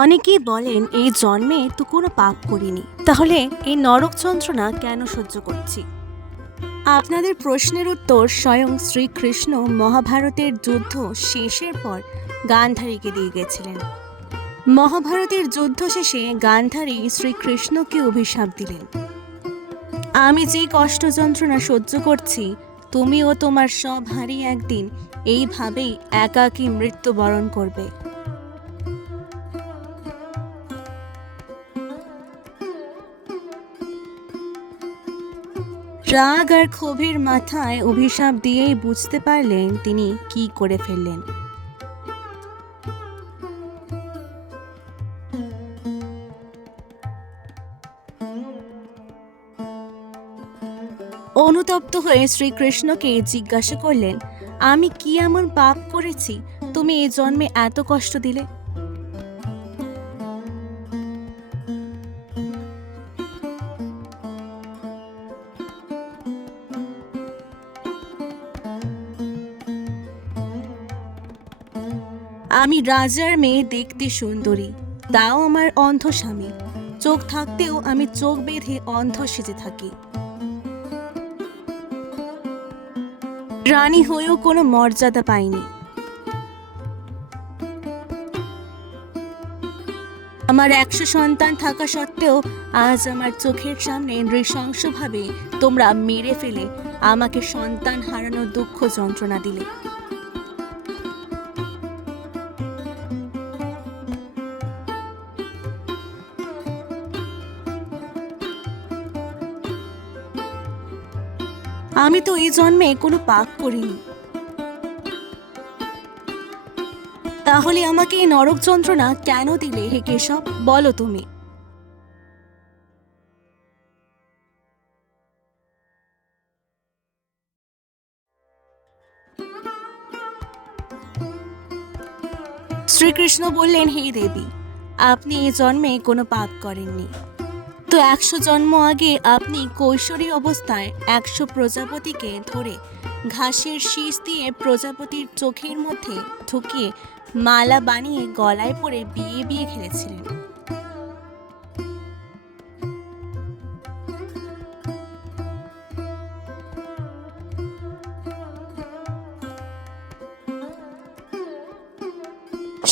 অনেকেই বলেন এই জন্মে তো কোনো পাপ করিনি, তাহলে এই নরক যন্ত্রণা কেন সহ্য করছি? আপনাদের প্রশ্নের উত্তর স্বয়ং শ্রীকৃষ্ণ মহাভারতের যুদ্ধ শেষের পর গান্ধারীকে দিয়ে গেছিলেন। মহাভারতের যুদ্ধ শেষে গান্ধারী শ্রীকৃষ্ণকে অভিশাপ দিলেন, আমি যে কষ্ট যন্ত্রণা সহ্য করছি, তুমি ও তোমার সব হারিয়ে একদিন এইভাবেই একাকী মৃত্যুবরণ করবে। রাগ আর ক্ষোভের মাথায় অভিশাপ দিয়েই বুঝতে পারলেন তিনি কি করে ফেললেন। অনুতপ্ত হয়ে শ্রীকৃষ্ণকে জিজ্ঞাসা করলেন, আমি কি এমন পাপ করেছি তুমি এই জন্মে এত কষ্ট দিলে? আমি রাজার মেয়ে, দেখতে সুন্দরী, তাও আমার অন্ধ স্বামী, চোখ থাকতেও আমি চোখ বেঁধে অন্ধ সেজে থাকি, রানী হয়েও কোনো মর্যাদা পাইনি, আমার 100 সন্তান থাকা সত্ত্বেও আজ আমার চোখের সামনে নৃশংসভাবে তোমরা মেরে ফেলে আমাকে সন্তান হারানোর দুঃখ যন্ত্রণা দিলে। আমি তো এই জন্মে কোনো পাপ করিনি, তাহলে আমাকে এই নরক যন্ত্রণা কেন দিলে হে কেশব, বলো তুমি। শ্রীকৃষ্ণ বললেন, হে দেবী, আপনি এই জন্মে কোনো পাপ করেননি, তো 100 জন্ম আগে আপনি কৈশোরী অবস্থায় 100 প্রজাপতিকে ধরে ঘাসের শীষ দিয়ে প্রজাপতির চোখের মধ্যে ঢুকিয়ে মালা বানিয়ে গলায় পরে বিয়ে বিয়ে খেলেছিলেন।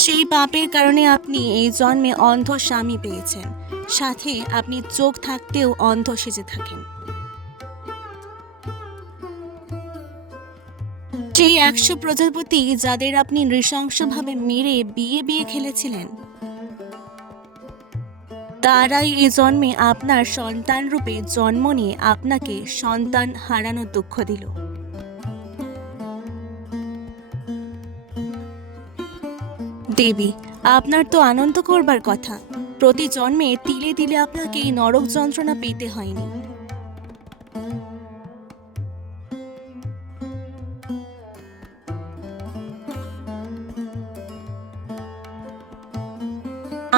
সেই পাপের কারণে আপনি এই জন্মে অন্ধ স্বামী পেয়েছেন, সাথে আপনি চোখ থাকতেও অন্ধ সেজে থাকেন। সেই 100 প্রজাপতি যাদের আপনি নৃশংসভাবে মেরে বিয়ে বিয়ে খেলেছিলেন, তারাই এই জন্মে আপনার সন্তান রূপে জন্ম নিয়ে আপনাকে সন্তান হারানোর দুঃখ দিল। দেবী, আপনার তো আনন্দ করবার কথা, প্রতি জন্মে তিলে তিলে আপনাকে এই নরক যন্ত্রণা পেতে হয়নি।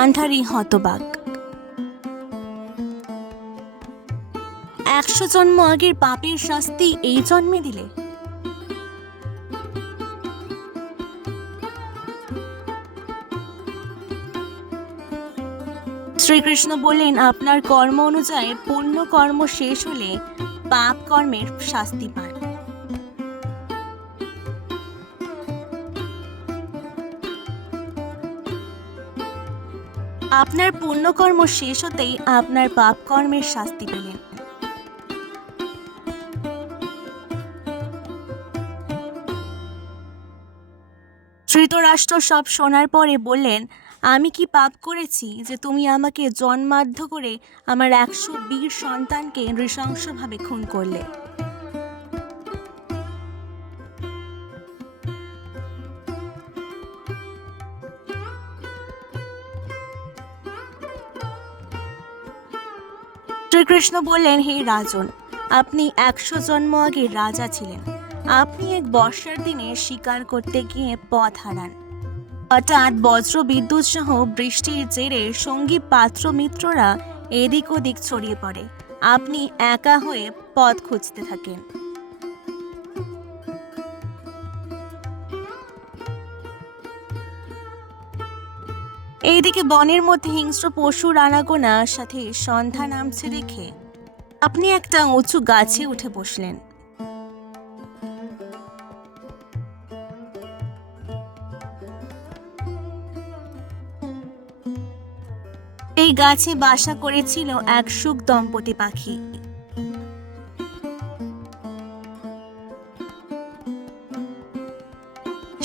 আন্ধারি হতবাক, 100 জন্ম আগের পাপের শাস্তি এই জন্মে দিলে? শ্রীকৃষ্ণ বললেন, আপনার কর্ম অনুযায়ী পুণ্য কর্ম শেষ হলে পাপ কর্মের শাস্তি পান। আপনার পুণ্যকর্ম শেষ হতেই আপনার পাপ কর্মের শাস্তি পেলেন। ধৃতরাষ্ট্র সব শোনার পরে বললেন, আমি কি পাপ করেছি যে তুমি আমাকে জন্মাদ্ধ করে আমার 100 বীর সন্তানকে নৃশংসভাবে খুন করলে? শ্রীকৃষ্ণ বললেন, হে রাজন, আপনি 100 জন্ম আগে রাজা ছিলেন, আপনি এক বর্ষার দিনে শিকার করতে গিয়ে পথ হারান, হঠাৎ বজ্র বিদ্যুৎ সহ বৃষ্টির জেরে সঙ্গী পাত্র মিত্ররা এদিক ওদিক ছড়িয়ে পড়ে, আপনি একা হয়ে পথ খুঁজতে থাকেন। এইদিকে বনের মধ্যে হিংস্র পশুর আনাগোনার সাথে সন্ধ্যা নামছে দেখে আপনি একটা উঁচু গাছে উঠে বসলেন। এই গাছে বাসা করেছিল এক সুখ দম্পতি পাখি।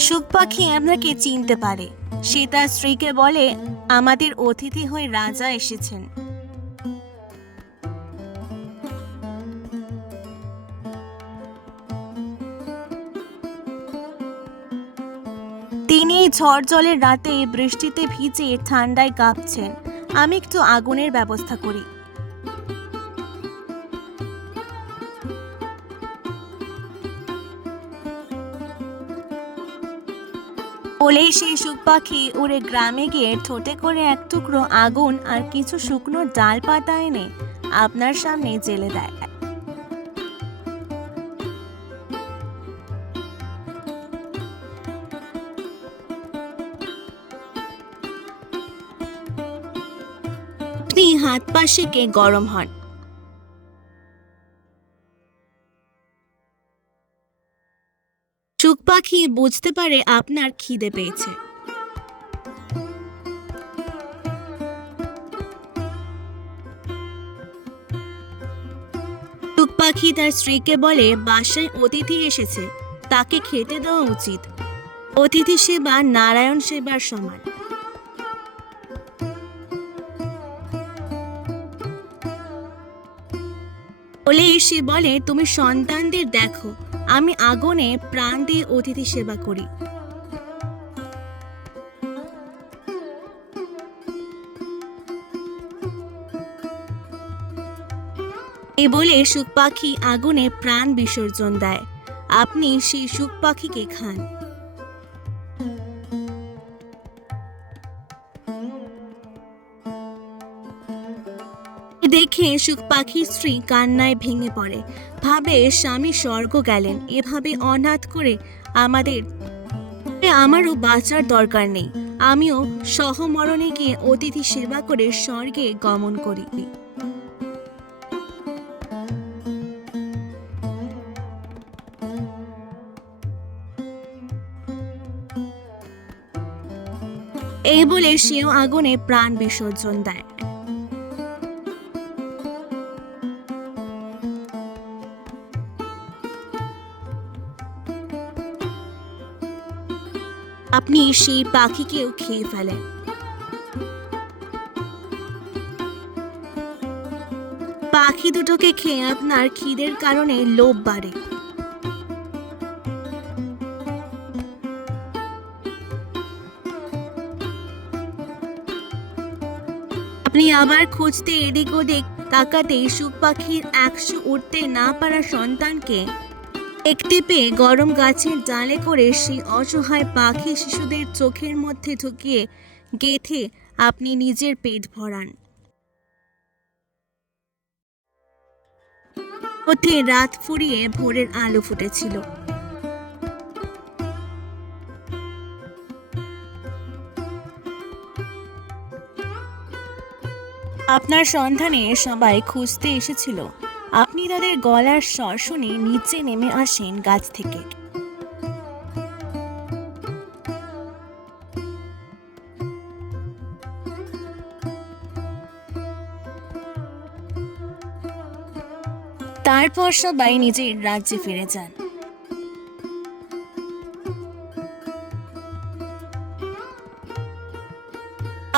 সুখ পাখি আপনাকে চিনতে পারে। সে তার স্ত্রীকে বলে, আমাদের অতিথি হয়ে রাজা এসেছেন। তিনি এই ঝড় জলের রাতে বৃষ্টিতে ভিজে ঠান্ডায় কাঁপছেন। আমি একটু আগুনের ব্যবস্থা করি। বলেই সেই সুখ পাখি উড়ে গ্রামে গিয়ে ঠোঁটে করে এক টুকরো আগুন আর কিছু শুকনো ডাল পাতা এনে আপনার সামনে জেলে দেয়। আপনি হাত পা সেঁকে গরম হন। সুখ পাখি বুঝতে পারে আপনার খিদে পেয়েছে। সুখ পাখি তার স্ত্রীকে বলে, বাসায় অতিথি এসেছে, তাকে খেতে দেওয়া উচিত। অতিথি সেবা নারায়ণ সেবার সমান। বলে সে বলে, তুমি সন্তানদের দেখো, আমি আগুনে প্রাণ দিয়ে অতিথি সেবা করি। এই বলে সুখ পাখি আগুনে প্রাণ বিসর্জন দেয়। আপনি সেই সুখ পাখিকে খান। দেখে সুখ পাখির স্ত্রী কান্নায় ভেঙে পড়ে। ভাবে, স্বামী স্বর্গ গেলেন, এভাবে অনাথ করে আমারও বাঁচার দরকার নেই। আমিও সহমরণে গিয়ে অতিথি সেবা করে স্বর্গে গমন করি। এই বলে সেও আগুনে প্রাণ বিসর্জন দেয়। আপনি সেই পাখিকেও খেয়ে ফেলেন। পাখি দুটোকে খেয়ে আপনার খিদের কারণে লোভ বাড়ে। আপনি আবার খুঁজতে এদিক ওদিক তাকাতেই সুখ পাখির 100 উঠতে না পারা সন্তানকে একটি পেয়ে গরম গাছের ডালে করে সেই অসহায় পাখি শিশুদের চোখের মধ্যে ঢুকিয়ে গেঁথে আপনি নিজের পেট ভরান। পথে রাত ফুরিয়ে ভোরের আলো ফুটেছিল। আপনার সন্ধানে সবাই খুঁজতে এসেছিল। আপনি তাদের গলার স্বর শুনে নিচে নেমে আসেন গাছ থেকে। তারপর সবাই নিজের রাজ্যে ফিরে যান।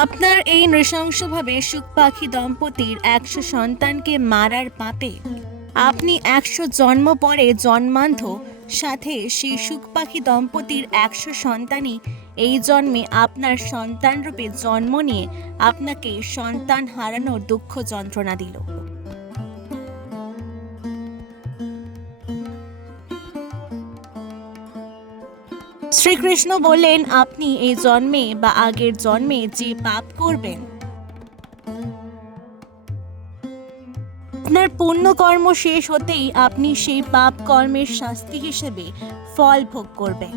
আপনার এই নৃশংসভাবে সুখ পাখি দম্পতির 100 সন্তানকে মারার পাপে আপনি 100 জন্ম পরে জন্মান্ধ, সাথে সেই সুখ পাখি দম্পতির 100 সন্তানই এই জন্মে আপনার সন্তান রূপে জন্ম নিয়ে আপনাকে সন্তান হারানোর দুঃখ যন্ত্রণা দিল। শ্রীকৃষ্ণ বললেন, আপনি এই জন্মে বা আগের জন্মে যে পাপ করবেন, আপনার পুণ্যকর্ম শেষ হতেই আপনি সেই পাপ কর্মের শাস্তি হিসেবে ফল ভোগ করবেন।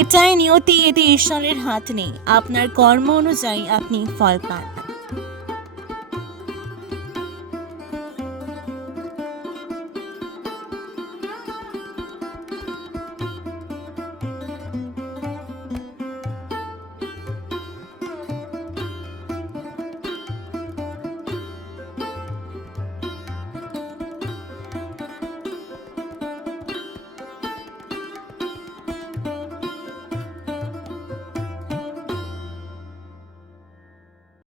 এটাই নিয়তি, এতে ঈশ্বরের হাত নেই। আপনার কর্ম অনুযায়ী আপনি ফল পান।